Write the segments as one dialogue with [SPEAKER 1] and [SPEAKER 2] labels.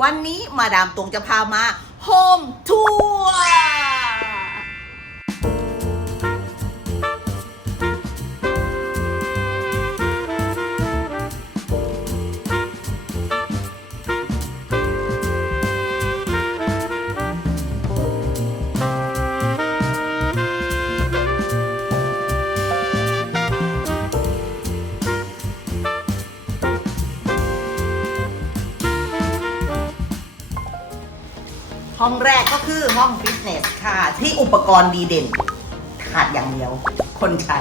[SPEAKER 1] วันนี้มาดามตวงจะพามาโฮมทัวร์ ห้องแรกก็คือห้องฟิตเนสค่ะ ที่อุปกรณ์ดีเด่น ขาดอย่างเดียว คนใช้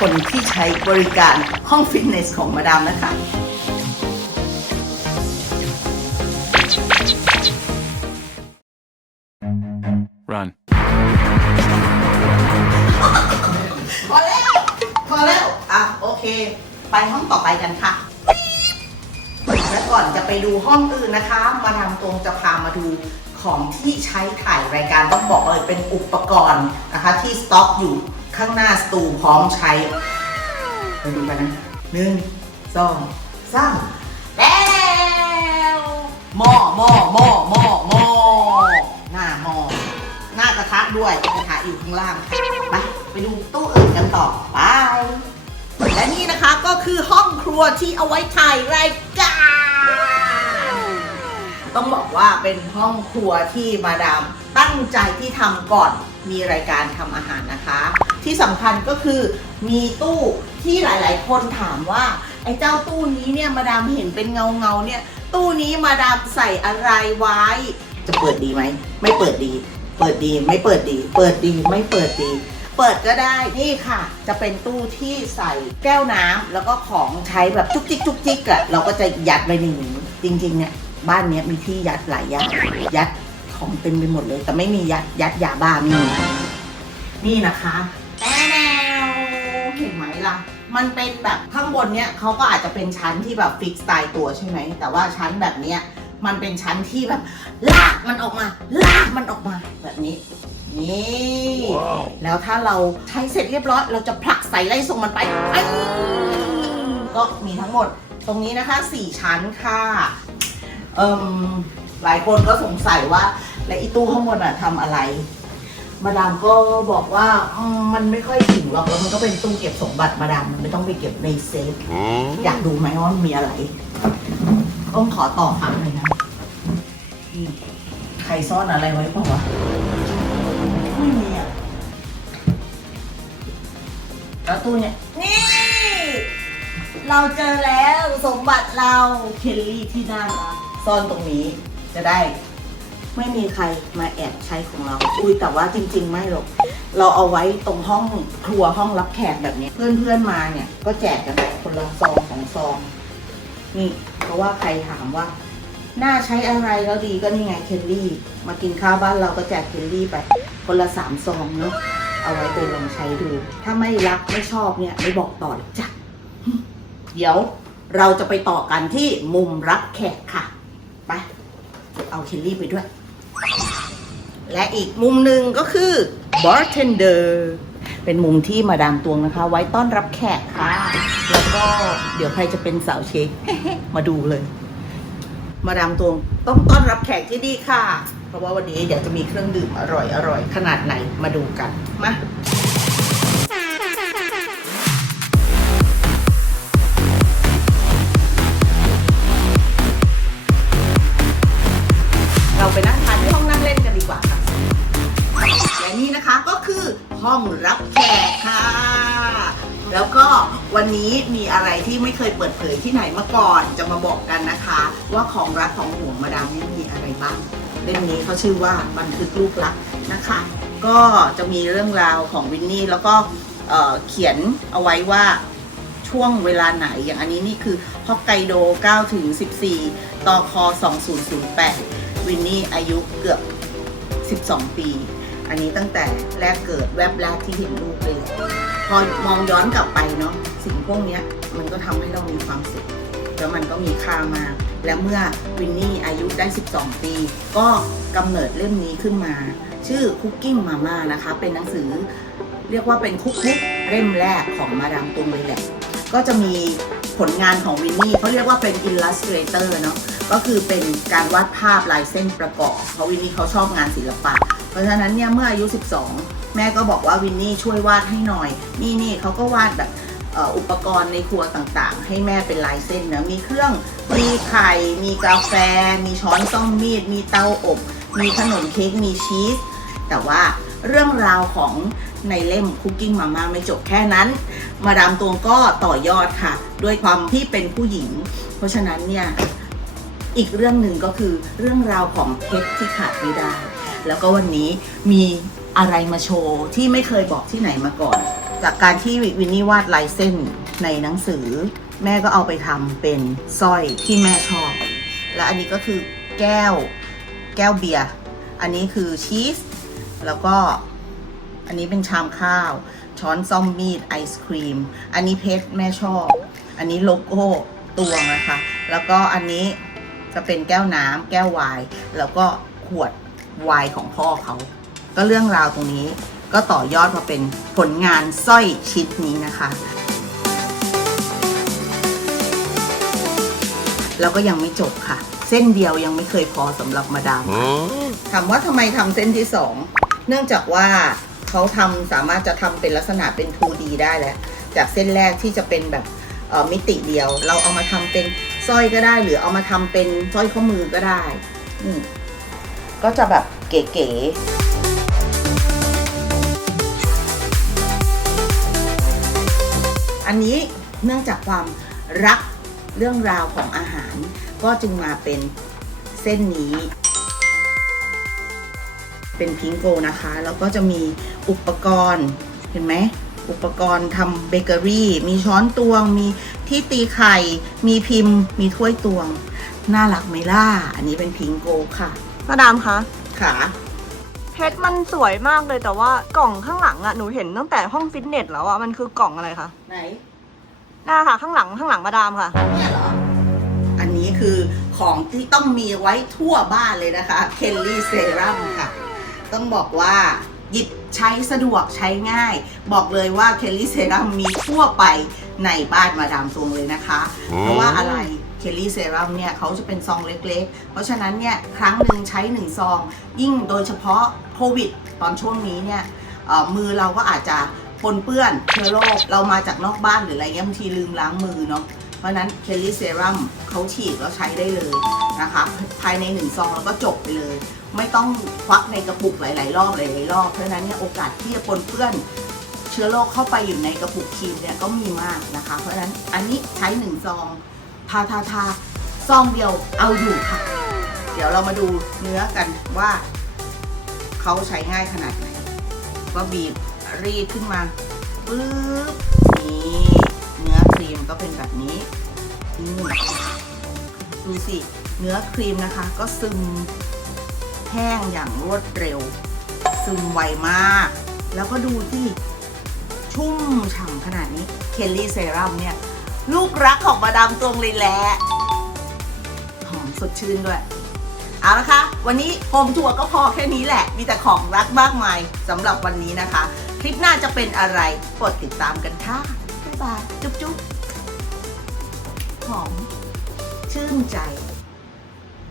[SPEAKER 1] คนที่ใช้บริการห้องฟิตเนสของมาดามนะคะ
[SPEAKER 2] Run.
[SPEAKER 1] พอแล้ว พอแล้ว อะ โอเค ไปห้องต่อไปกันค่ะ และก่อนจะไปดูห้องอื่นนะคะ มาดามตรงจะพามาดูของที่ใช้ถ่ายรายการต้องบอกเลยเป็นอุปกรณ์นะคะ ที่สต็อกอยู่ข้างหน้าสตูพร้อมใช้ไปดูกันนะหนึ่งสองสามแล้วหม้อหม้อหม้อหม้อหม้อหน้าหม้อหน้ากระทะด้วยกระทะอยู่ข้างล่างไปไปดูตู้อื่นกันต่อไปและนี่นะคะก็คือห้องครัวที่เอาไว้ถ่ายรายการ ต้องบอกว่าเป็นห้องครัวที่มาดามตั้งใจที่ทำก่อนมีรายการทำอาหารนะคะ ที่สำคัญก็คือมีตู้ที่หลาย ๆ คนถามว่าไอ้เจ้าตู้นี้เนี่ยมาดามเห็นเป็นเงาเงาเนี่ย ตู้นี้มาดามใส่อะไรไว้ จะเปิดดีไหมไม่เปิดดี เปิดดีไม่เปิดดี เปิดดีไม่เปิดดี เปิดก็ได้นี่ค่ะ จะเป็นตู้ที่ใส่แก้วน้ำแล้วก็ของใช้แบบจุกจิกจุกจิกอะเราก็จะยัดไว้ในนี้จริงๆเนี่ย บ้านเนี้ยมีที่ยัดหลายอย่างยัดของเต็มไปหมดเลย แต่ไม่มียัดยัดยาบ้าไม่มีนี่นะคะแต้วเห็นไหมล่ะ มันเป็นแบบข้างบนเนี้ยเขาก็อาจจะเป็นชั้นที่แบบฟิกสไตล์ตัวใช่ไหม แต่ว่าชั้นแบบเนี้ยมันเป็นชั้นที่แบบลากมันออกมา ลากมันออกมาแบบนี้ นี่
[SPEAKER 2] Wow.
[SPEAKER 1] แล้วถ้าเราใช้เสร็จเรียบร้อย เราจะผลักใส่ไล่ส่งมันไปไอ้ก็มีทั้งหมดตรงนี้นะคะ 4 ชั้นค่ะ เอิมหลายคนก็สงสัยว่า และอีตู้ข้างบนอะทำอะไร มาดามก็บอกว่าอืมมันไม่ค่อยถึงหรอกแล้วมันก็เป็นตู้เก็บสมบัติมาดามมันไม่ต้องไปเก็บในเซฟ อยากดูไหมว่ามันมีอะไร ต้องขอต่อฟังเลยนะนี่ใครซ่อนอะไรไว้เปล่าวะไม่มีอะแล้วตู้เนี่ย นี่ เราเจอแล้วสมบัติเราเคลลี่ที่น่ารัก ซ่อนตรงนี้จะได้ ไม่มีใครมาแอบใช้ของเรา อุ้ยแต่ว่าจริง ๆ ไม่หรอก เราเอาไว้ตรงห้องครัวห้องรับแขกแบบนี้ เพื่อนๆมาเนี่ย ก็แจกกันคนละซองสองซอง นี่ เพราะว่าใครถามว่าน่าใช้อะไรแล้วดีก็นี่ไงเคลลี่ มากินข้าวบ้านเราก็แจกเคลลี่ไป คนละสามซองเนาะเอาไว้ไปลองใช้ดู ถ้าไม่รักไม่ชอบเนี่ยไม่บอกต่อหรอกจ้ะเดี๋ยวเราจะไปต่อกันที่มุมรับแขกค่ะ ไป เอาเคลลี่ไปด้วย และอีกมุมหนึ่งก็คือ bartender เป็นมุมที่มาดามตวงนะคะ ไว้ต้อนรับแขกค่ะ แล้วก็เดี๋ยวใครจะเป็นสาวเชคมาดูเลย มาดามตวงต้องต้อนรับแขกที่ดีค่ะ เพราะว่าวันนี้เดี๋ยวจะมีเครื่องดื่มอร่อยอร่อยขนาดไหนมาดูกันมา ห้องรับแขกค่ะ แล้วก็วันนี้มีอะไรที่ไม่เคยเปิดเผยที่ไหนมาก่อนจะมาบอกกันนะคะ ว่าของรักของห่วงมาดามนี่มีอะไรบ้างเล่มนี้เขาชื่อว่าบันทึกลูกรักนะคะ ก็จะมีเรื่องราวของวินนี่แล้วก็เเขียนเอาไว้ว่าช่วงเวลาไหนอย่างอันนี้นี่คือฮอกไกโด9ถึง14ตอคอ2008 วินนี่อายุเกือบ 12 ปี อันนี้ตั้งแต่แรกเกิดแวบแรกที่เห็นลูกเลย พอมองย้อนกลับไปเนาะสิ่งพวกนี้มันก็ทำให้เรามีความสุขแล้วมันก็มีค่ามาก และเมื่อวินนี่อายุได้ 12 ปี ก็กำเนิดเล่มนี้ขึ้นมา ชื่อ Cooking Mama นะคะ เป็นหนังสือเรียกว่าเป็นคุกบุ๊กเล่มแรกของมาดามตุงเลยแหละ ก็จะมีผลงานของวินนี่เขาเรียกว่าเป็น Illustrator เนาะก็คือเป็นการวาดภาพลายเส้นประกอบ เพราะวินนี่เขาชอบงานศิลปะ เพราะฉะนั้นเนี่ยเมื่ออายุ 12 แม่ก็บอกว่าวินนี่ช่วยวาดให้หน่อย นี่นี่เขาก็วาดแบบอุปกรณ์ในครัวต่างๆ ให้แม่เป็นลายเส้นนะมีเครื่องมีไข่ มีกาแฟ มีช้อนซ่อมมีด มีเตาอบ มีขนมเค้กมีชีส แต่ว่าเรื่องราวของในเล่ม Cooking Mama ไม่จบแค่นั้น มาดามตวงก็ต่อยอดค่ะ ด้วยความที่เป็นผู้หญิง เพราะฉะนั้นเนี่ย อีกเรื่องหนึ่งก็คือเรื่องราวของเพชรที่ขาดไม่ได้ แล้วก็วันนี้มีอะไรมาโชว์ที่ไม่เคยบอกที่ไหนมาก่อน จากการที่วินนี่วาดลายเส้นในหนังสือ แม่ก็เอาไปทำเป็นสร้อยที่แม่ชอบ และอันนี้ก็คือแก้วแก้วเบียร์อันนี้คือชีสแล้วก็อันนี้เป็นชามข้าว ช้อนซ่อมมีดไอศครีม อันนี้เพชรแม่ชอบ อันนี้โลโก้ตวงนะคะ แล้วก็อันนี้จะเป็นแก้วน้ำแก้วไวน์แล้วก็ขวด วน์ของพ่อเขา ก็เรื่องราวตรงนี้ก็ต่อยอดมาเป็นผลงานสร้อยชิ้นนี้นะคะ แล้วก็ยังไม่จบค่ะ เส้นเดียวยังไม่เคยพอสำหรับมาดามถามว่าทำไมทำเส้นที่สองเนื่องจากว่าเขาทำสามารถจะทำเป็นลักษณะเป็น 2D ได้แล้วจากเส้นแรกที่จะเป็นแบบเอ่อมิติเดียว เราเอามาทำเป็นสร้อยก็ได้ หรือเอามาทำเป็นสร้อยข้อมือก็ได้อืม ก็จะแบบเก๋ๆอันนี้เนื่องจากความรักเรื่องราวของอาหาร ก็จึงมาเป็นเส้นนี้ เป็นพิงโกนะคะ แล้วก็จะมีอุปกรณ์เห็นไหมอุปกรณ์ทำเบเกอรี่ มีช้อนตวง มีที่ตีไข่ มีพิมพ์ มีถ้วยตวง น่ารักไหมล่ะ อันนี้เป็นพิงโกค่ะ
[SPEAKER 2] มาดามคะ
[SPEAKER 1] ขา
[SPEAKER 2] เพชรมันสวยมากเลยแต่ว่ากล่องข้างหลังอะหนูเห็นตั้งแต่ห้องฟิตเนสแล้วอะมันคือกล่องอะไรคะ
[SPEAKER 1] ไหน
[SPEAKER 2] หน้าค่ะข้างหลังข้างหลังมาดามค่ะ
[SPEAKER 1] เนี่ยเหรอ อันนี้คือของที่ต้องมีไว้ทั่วบ้านเลยนะคะเคลลี่เซรั่มค่ะ ต้องบอกว่าหยิบใช้สะดวกใช้ง่าย บอกเลยว่าเคลลี่เซรั่มมีทั่วไปในบ้านมาดามทรงเลยนะคะ เพราะว่าอะไร เคลลี่เซรั่มเนี่ยเขาจะเป็นซองเล็กๆ เพราะฉะนั้นเนี่ยครั้งหนึ่งใช้หนึ่งซอง ยิ่งโดยเฉพาะโควิด ตอนช่วงนี้เนี่ยมือเราก็อาจจะปนเปื้อนเชื้อโรคเรามาจากนอกบ้านหรืออะไรเงี้ยบางทีลืมล้างมือเนาะเพราะนั้นเคลลี่เซรั่มเขาฉีดแล้วใช้ได้เลยนะคะ ภายในหนึ่งซองแล้วก็จบไปเลย ไม่ต้องควักในกระปุกหลาย ๆ รอบหลายๆรอบเพราะนั้นเนี่ยโอกาสที่จะปนเปื้อนเชื้อโรคเข้าไปอยู่ในกระปุกครีมเนี่ยก็มีมากนะคะ เพราะฉะนั้นอันนี้ใช้หนึ่งซองาทาทาซองเดียวเอาอยู่ค่ะ เดี๋ยวเรามาดูเนื้อกันว่าเขาใช้ง่ายขนาดไหนก็บีบรีดขึ้นมาปึ๊บนี่เนื้อครีมก็เป็นแบบนี้อืมดูสิเนื้อครีมนะคะ ก็ซึมแห้งอย่างรวดเร็ว ซึมไวมาก แล้วก็ดูที่ชุ่มฉ่ำขนาดนี้เคลลี่เซรั่มเนี่ย ลูกรักของมาดามตวงเลยแหละหอมสดชื่นด้วย เอาละค่ะวันนี้โฮมทัวร์ก็พอแค่นี้แหละ มีแต่ของรักมากมายสำหรับวันนี้นะคะ คลิปหน้าจะเป็นอะไรกดติดตามกันค่ะ บ๊ายบาย จุ๊บจุ๊บหอมชื่นใจ